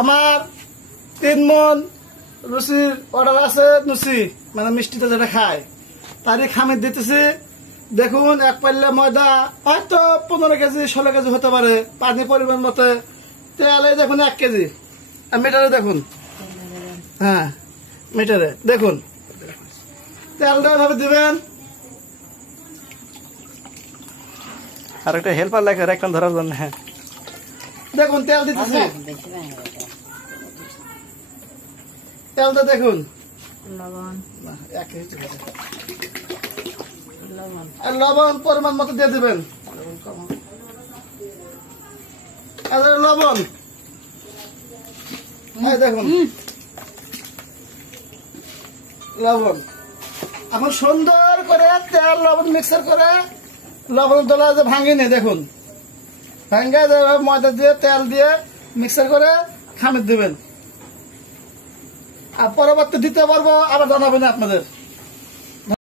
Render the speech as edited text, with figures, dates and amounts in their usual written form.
আমার 3 মন রুচির অর্ডার আছে, লুচি মানে মিষ্টিতে যেটা খায় তারই খামির দিতেছি। দেখুন 1 পাল্লা ময়দা হয়তো 15 কেজি 16 কেজি হতে পারে, পানি পরিমাণ মতো, তেলে দেখুন 1 কেজি, আর মিটারে দেখুন, হ্যাঁ মিটারে দেখুন তেলটা এভাবে দিবেন। আর একটা হেল্পার লাগে একটা ধরার জন্য, হ্যাঁ দেখুন তেল দিতেছি, তেলটা দেখুন, আর লবণ পরিমাণ মতো দিয়ে দিবেন, লবণ দেখুন লবণ। এখন সুন্দর করে তেল লবণ মিক্সার করে লবণ দলা যে ভাঙিনি দেখুন, ভাঙ্গা ময়দা দিয়ে তেল দিয়ে মিক্সার করে খামির দিবেন। আর পরবর্তী দিতে পারবো আবার জানাবেন আপনাদের।